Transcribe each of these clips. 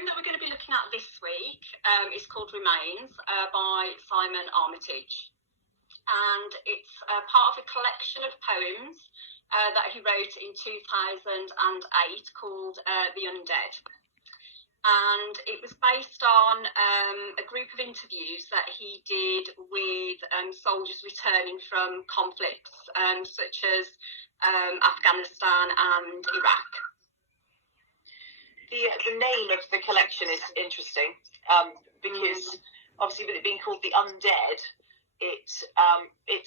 poem that we're going to be looking at this week is called Remains by Simon Armitage. And it's part of a collection of poems that he wrote in 2008 called The Undead. And it was based on a group of interviews that he did with soldiers returning from conflicts such as Afghanistan and Iraq. The name of the collection is interesting because obviously with it being called The Undead, it's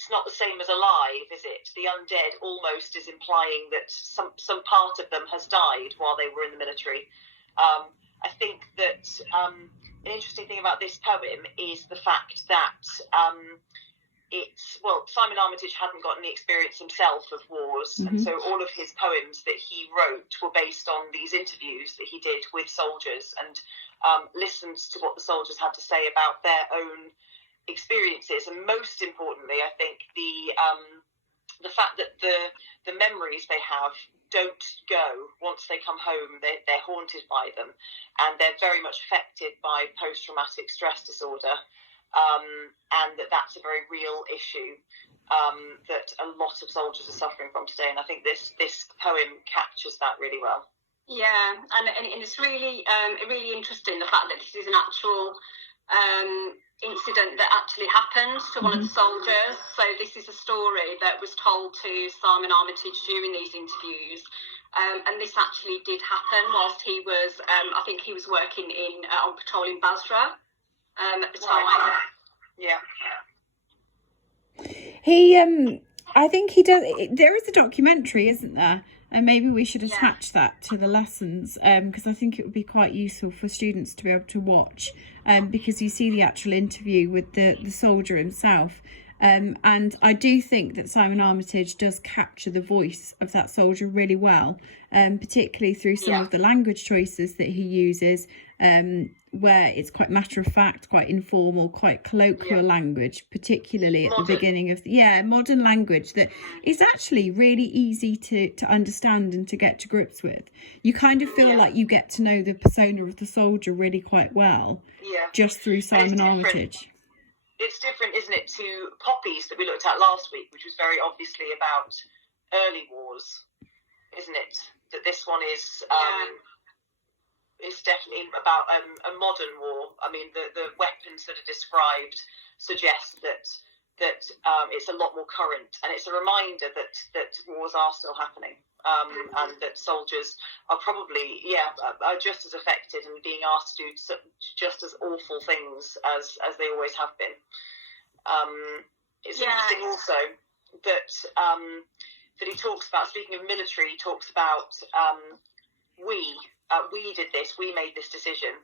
not the same as alive, is it? The undead almost is implying that some part of them has died while they were in the military. I think that an interesting thing about this poem is the fact that Simon Armitage hadn't got any experience himself of wars, and so all of his poems that he wrote were based on these interviews that he did with soldiers and listened to what the soldiers had to say about their own experiences, and most importantly, I think the fact that the memories they have don't go once they come home. They're haunted by them, and they're very much affected by post-traumatic stress disorder, and that's a very real issue that a lot of soldiers are suffering from today. And I think this poem captures that really well. Yeah, and it's really interesting, the fact that this is an actual incident that actually happened to one of the soldiers. So this is a story that was told to Simon Armitage during these interviews, and this actually did happen whilst he was I think he was working on patrol in Basra at the time. Yeah. I think he does. There is a documentary, isn't there? And maybe we should attach that to the lessons, because I think it would be quite useful for students to be able to watch, because you see the actual interview with the soldier himself. And I do think that Simon Armitage does capture the voice of that soldier really well, particularly through some of the language choices that he uses, where it's quite matter of fact, quite informal, quite colloquial language, particularly at the beginning of modern language that is actually really easy to understand and to get to grips with. You kind of feel like you get to know the persona of the soldier really quite well, just through Simon Armitage. It's different, isn't it, to Poppies that we looked at last week, which was very obviously about early wars, isn't it? That this one is definitely about a modern war. I mean, the weapons that are described suggest that it's a lot more current, and it's a reminder that wars are still happening, and that soldiers are probably are just as affected and being asked to do just as awful things as they always have been. It's interesting also that he talks about, speaking of military, he talks about we did this, we made this decision,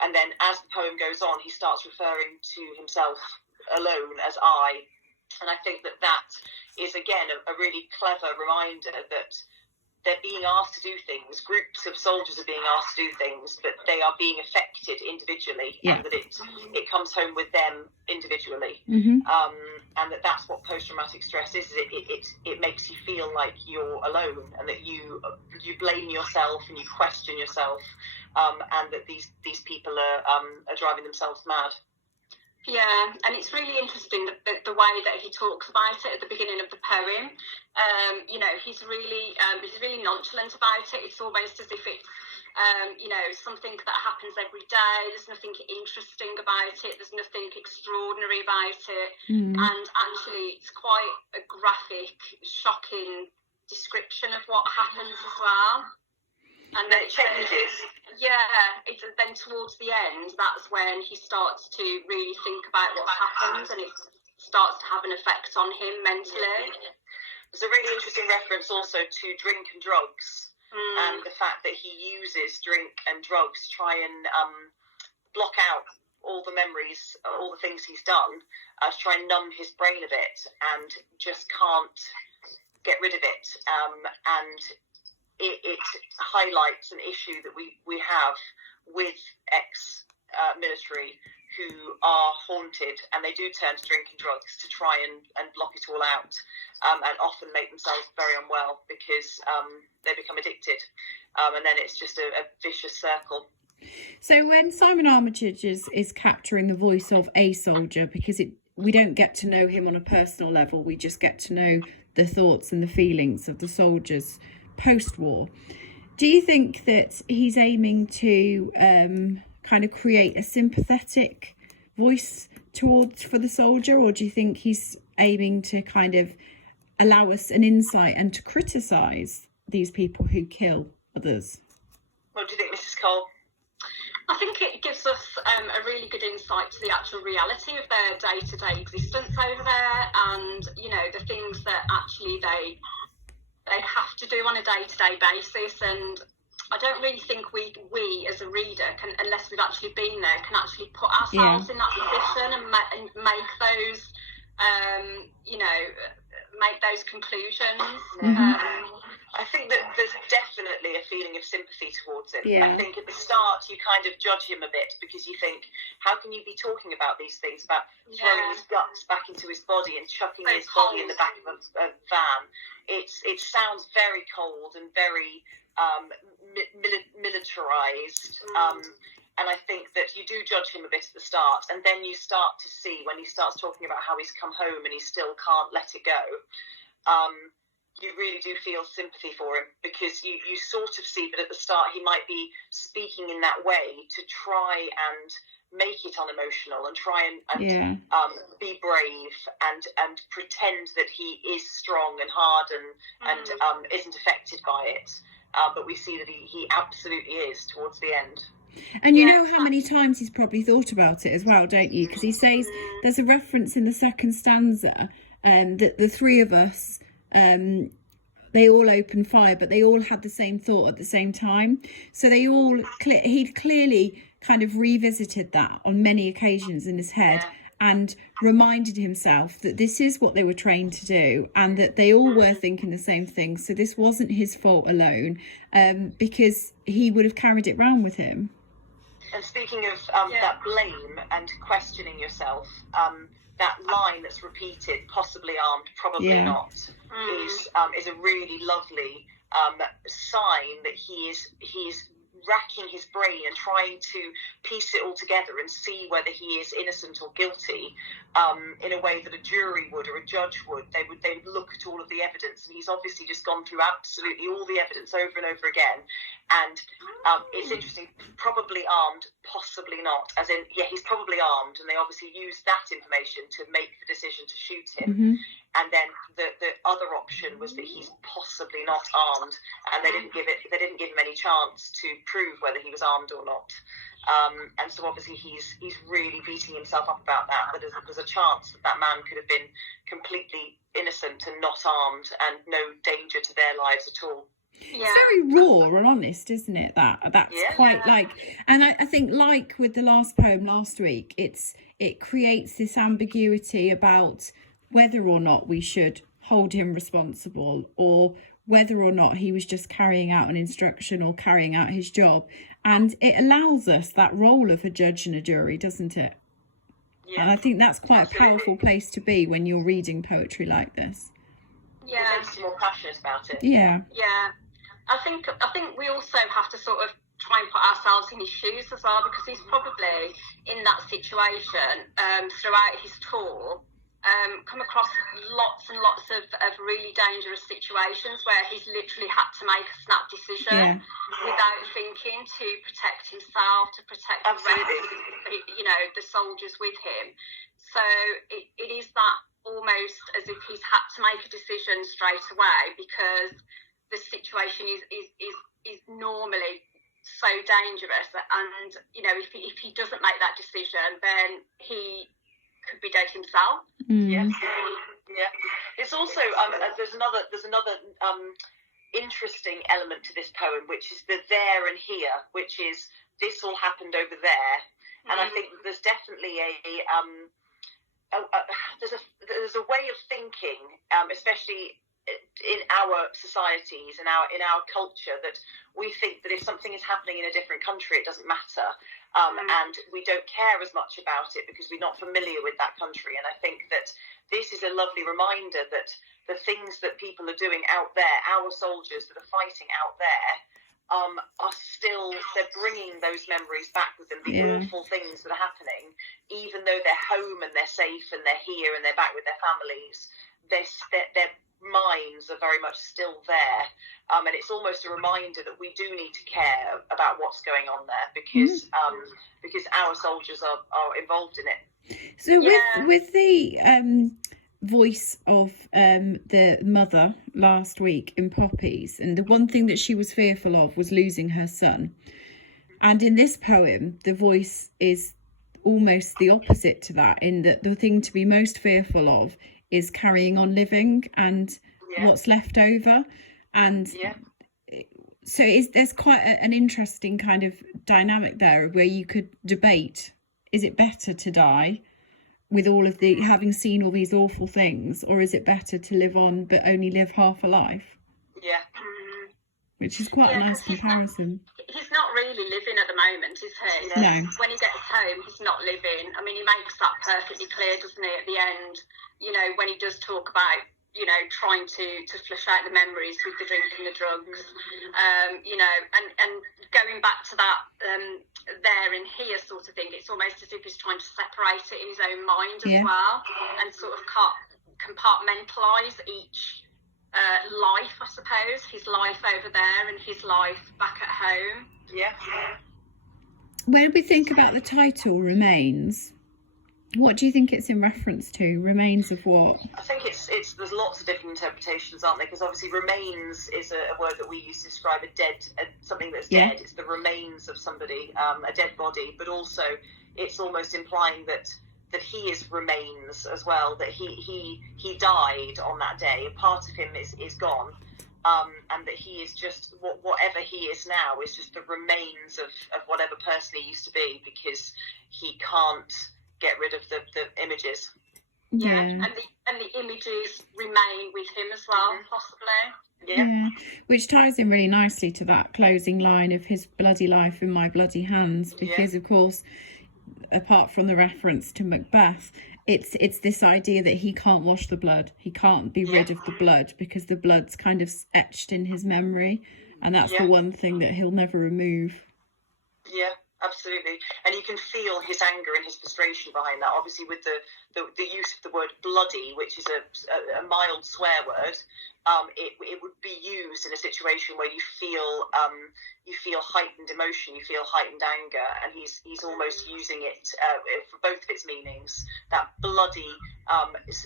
and then as the poem goes on, he starts referring to himself alone as I, and I think that is again a really clever reminder that they're being asked to do things. Groups of soldiers are being asked to do things, but they are being affected individually, and that it comes home with them individually, and that's what post-traumatic stress is. It makes you feel like you're alone, and that you blame yourself and you question yourself, and that these people are driving themselves mad. Yeah, and it's really interesting the way that he talks about it at the beginning of the poem. He's really nonchalant about it. It's almost as if it's something that happens every day. There's nothing interesting about it. There's nothing extraordinary about it. And actually, it's quite a graphic, shocking description of what happens as well. And then it changes. Then towards the end, that's when he starts to really think about what's happened, and it starts to have an effect on him mentally. There's a really interesting reference also to drink and drugs, and the fact that he uses drink and drugs to try and block out all the memories, all the things he's done, to try and numb his brain a bit, and just can't get rid of it. And it highlights an issue that we have with ex-military who are haunted, and they do turn to drink and drugs to try and block it all out, and often make themselves very unwell because they become addicted, and then it's just a vicious circle. So when Simon Armitage is capturing the voice of a soldier, because we don't get to know him on a personal level, we just get to know the thoughts and the feelings of the soldiers post-war. Do you think that he's aiming to kind of create a sympathetic voice for the soldier, or do you think he's aiming to kind of allow us an insight and to criticise these people who kill others? What do you think, Mrs. Cole? I think it gives us a really good insight to the actual reality of their day-to-day existence over there, and the things that actually they have to do on a day-to-day basis. And I don't really think we as a reader can, unless we've actually been there, can actually put ourselves in that position and make those make those conclusions. I think that there's definitely a feeling of sympathy towards him. Yeah. I think at the start you kind of judge him a bit because you think, how can you be talking about these things, about throwing his guts back into his body and chucking his body in the back of a van? It sounds very cold and very militarized. And I think that you do judge him a bit at the start, and then you start to see when he starts talking about how he's come home and he still can't let it go. You really do feel sympathy for him, because you sort of see that at the start he might be speaking in that way to try and make it unemotional and try and be brave and pretend that he is strong and hard and isn't affected by it. But we see that he absolutely is towards the end. And you know how many times he's probably thought about it as well, don't you? Because he says there's a reference in the second stanza that the three of us, they all opened fire, but they all had the same thought at the same time. So they all, he'd clearly kind of revisited that on many occasions in his head and reminded himself that this is what they were trained to do and that they all were thinking the same thing. So this wasn't his fault alone, because he would have carried it round with him. And speaking of that blame and questioning yourself, that line that's repeated, possibly armed, probably not, is a really lovely sign that he is racking his brain and trying to piece it all together and see whether he is innocent or guilty, in a way that a jury would or a judge would. They would look at all of the evidence, and he's obviously just gone through absolutely all the evidence over and over again. And it's interesting, probably armed, possibly not, as in, he's probably armed, and they obviously used that information to make the decision to shoot him. And then the other option was that he's possibly not armed, and they didn't give him any chance to prove whether he was armed or not. And so obviously he's really beating himself up about that. But there's a chance that man could have been completely innocent and not armed, and no danger to their lives at all. It's very raw and honest, isn't it? That's quite like, and I think, like with the last poem last week, it creates this ambiguity about whether or not we should hold him responsible, or whether or not he was just carrying out an instruction or carrying out his job. And it allows us that role of a judge and a jury, doesn't it? Yeah. And I think that's quite a powerful place to be when you're reading poetry like this. Yeah, it makes you more passionate about it. Yeah. I think we also have to sort of try and put ourselves in his shoes as well, because he's probably in that situation throughout his tour, come across lots and lots of really dangerous situations where he's literally had to make a snap decision without thinking, to protect himself, to protect the rest, the soldiers with him. So it is that almost as if he's had to make a decision straight away, because the situation is normally so dangerous, and if he doesn't make that decision, then he could be dead himself. Yeah. It's also there's another interesting element to this poem, which is the there and here, which is this all happened over there. And I think there's definitely there's a way of thinking, especially in our societies and in our culture, that we think that if something is happening in a different country, it doesn't matter, and we don't care as much about it because we're not familiar with that country. And I think that this is a lovely reminder that the things that people are doing out there, our soldiers that are fighting out there, are still, they're bringing those memories back with them, the awful things that are happening, even though they're home and they're safe and they're here and they're back with their families, their minds are very much still there. And it's almost a reminder that we do need to care about what's going on there, because our soldiers are involved in it. So with the voice of the mother last week in Poppies, and the one thing that she was fearful of was losing her son, and in this poem the voice is almost the opposite to that, in that the thing to be most fearful of is carrying on living and what's left over. And so there's quite an interesting kind of dynamic there, where you could debate, is it better to die with all of the, having seen all these awful things, or is it better to live on but only live half a life? Yeah. Which is quite a nice comparison. He's not really living at the moment, is he? No. When he gets home, he's not living. I mean, he makes that perfectly clear, doesn't he, at the end, you know, when he does talk about, you know, trying to flush out the memories with the drink and the drugs, you know, and going back to that there and here sort of thing, it's almost as if he's trying to separate it in his own mind as well, and sort of compartmentalize each life, I suppose, his life over there and his life back at home. Yeah. When we think about the title, Remains, what do you think it's in reference to? Remains of what? I think it's there's lots of different interpretations, aren't there? Because obviously remains is a word that we use to describe something that's dead. It's the remains of somebody, a dead body, but also it's almost implying that he is remains as well, that he died on that day. A part of him is gone, and that he is just, whatever he is now is just the remains of whatever person he used to be, because he can't get rid of the images. Yeah, and the images remain with him as well, possibly. Yeah, which ties in really nicely to that closing line of his bloody life in my bloody hands, because of course, apart from the reference to Macbeth, it's this idea that he can't wash the blood, he can't be rid of the blood, because the blood's kind of etched in his memory, and that's the one thing that he'll never remove. Yeah, absolutely. And you can feel his anger and his frustration behind that, obviously, with the use of the word bloody, which is a mild swear word. It would be used in a situation where you feel heightened emotion, you feel heightened anger, and he's almost using it for both of its meanings, that bloody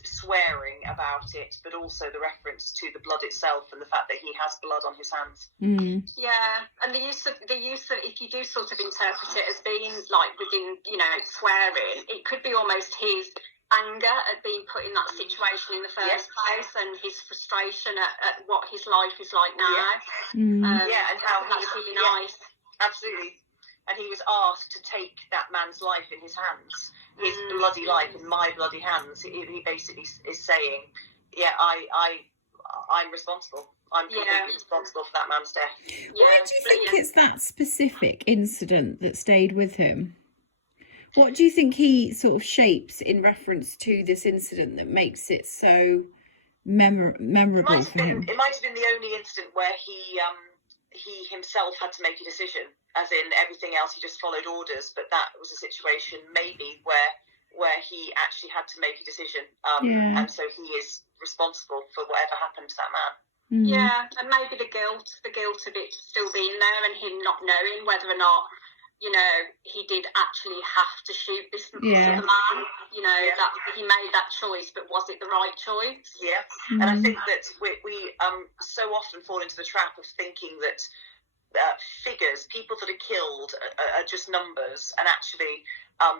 swearing about it, but also the reference to the blood itself and the fact that he has blood on his hands. Yeah, and the use of if you do sort of interpret it as being like within, you know, swearing, it could be almost his anger at being put in that situation in the first place, and his frustration at what his life is like now. And how that's really nice. Absolutely. And he was asked to take that man's life in his hands, his bloody life in my bloody hands. He basically is saying, I'm responsible. I'm completely responsible for that man's death. Why do you think it's that specific incident that stayed with him? What do you think he sort of shapes in reference to this incident that makes it so memorable for him? It might have been the only incident where he himself had to make a decision, as in everything else he just followed orders, but that was a situation maybe where he actually had to make a decision, and so he is responsible for whatever happened to that man. Yeah, and maybe the guilt of it still being there, and him not knowing whether or not, you know, he did actually have to shoot this other man. You know, that he made that choice, but was it the right choice? Yeah, and I think that we so often fall into the trap of thinking that figures, people that are killed, are just numbers, and actually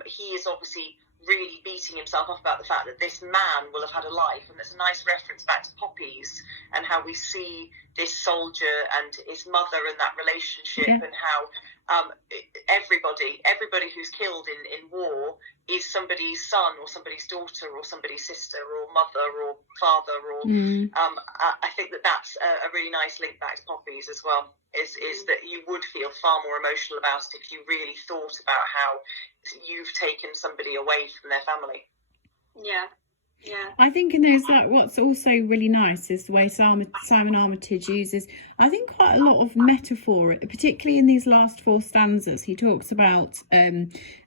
he is obviously really beating himself up about the fact that this man will have had a life. And there's a nice reference back to Poppies and how we see this soldier and his mother and that relationship, and how everybody who's killed in war is somebody's son or somebody's daughter or somebody's sister or mother or father, or I think that's a really nice link back to Poppies as well, is that you would feel far more emotional about it if you really thought about how you've taken somebody away from their family. Yeah. Yeah. I think in those, like, what's also really nice is the way Simon Armitage uses, I think, quite a lot of metaphor, particularly in these last 4 stanzas. He talks about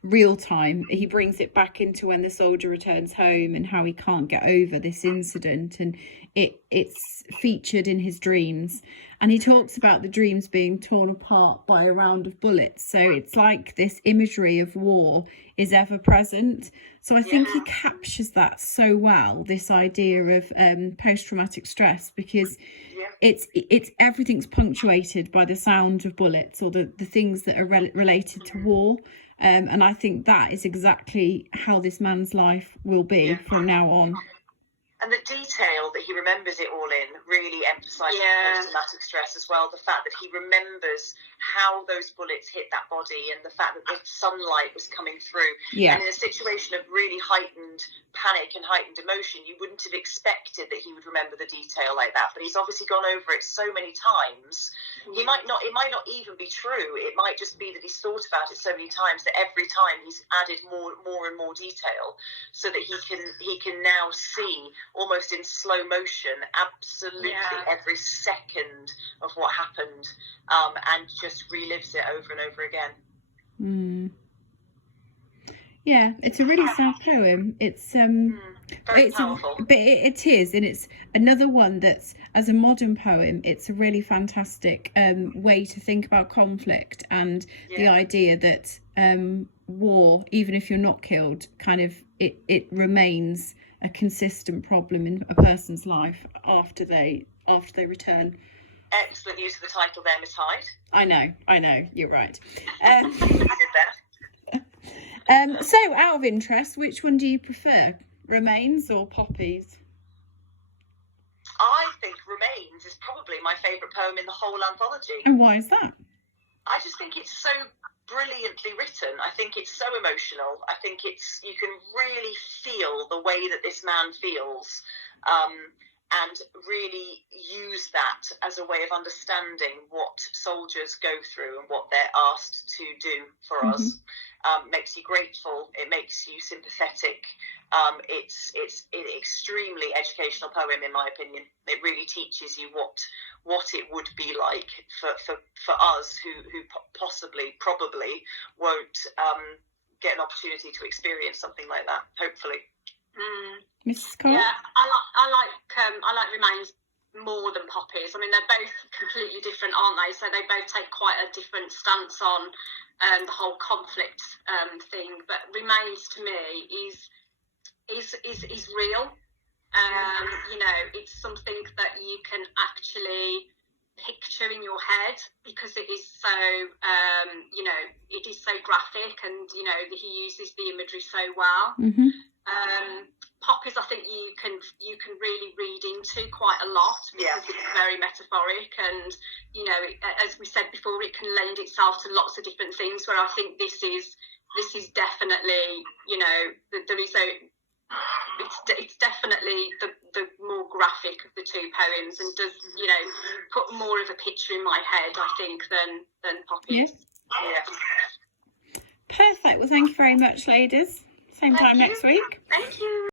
real time. He brings it back into when the soldier returns home and how he can't get over this incident, and it's featured in his dreams. And he talks about the dreams being torn apart by a round of bullets. So it's like this imagery of war is ever present. So I think he captures that so well, this idea of post-traumatic stress, because it's everything's punctuated by the sound of bullets or the things that are related to war. And I think that is exactly how this man's life will be from now on. And the detail that he remembers it all in really emphasises post-traumatic stress as well. The fact that he remembers how those bullets hit that body and the fact that the sunlight was coming through. And in a situation of really heightened panic and heightened emotion, you wouldn't have expected that he would remember the detail like that. But he's obviously gone over it so many times. It might not even be true. It might just be that he's thought about it so many times that every time he's added more and more detail, so that he can now see almost in slow motion absolutely every second of what happened, and just relives it over and over again. Yeah, it's a really sad poem. It's very powerful. But it is, and it's another one that's, as a modern poem, it's a really fantastic way to think about conflict and the idea that war, even if you're not killed, kind of it remains a consistent problem in a person's life after they return. Excellent use of the title there, Miss Hyde. I know, you're right. You did that. So, out of interest, which one do you prefer, Remains or Poppies? I think Remains is probably my favourite poem in the whole anthology. And why is that? I just think it's so brilliantly written. I think it's so emotional. I think you can really feel the way that this man feels, and really use that as a way of understanding what soldiers go through and what they're asked to do for us. Makes you grateful. It makes you sympathetic. It's an extremely educational poem, in my opinion. It really teaches you what it would be like for us who probably won't get an opportunity to experience something like that. Hopefully. Mrs. Cole? Yeah, I like Remains more than Poppies. I mean, they're both completely different, aren't they? So they both take quite a different stance on the whole conflict thing. But Remains to me is real. You know, it's something that you can actually picture in your head because it is so you know, it is so graphic, and you know, he uses the imagery so well. Poppies, I think you can really read into quite a lot because it's very metaphoric, and you know, as we said before, it can lend itself to lots of different things. Where I think this is definitely, you know, there is it's definitely the more graphic of the two poems, and does, you know, put more of a picture in my head, I think, than Poppies. Perfect. Well, thank you very much, ladies. Same time next week. Thank you.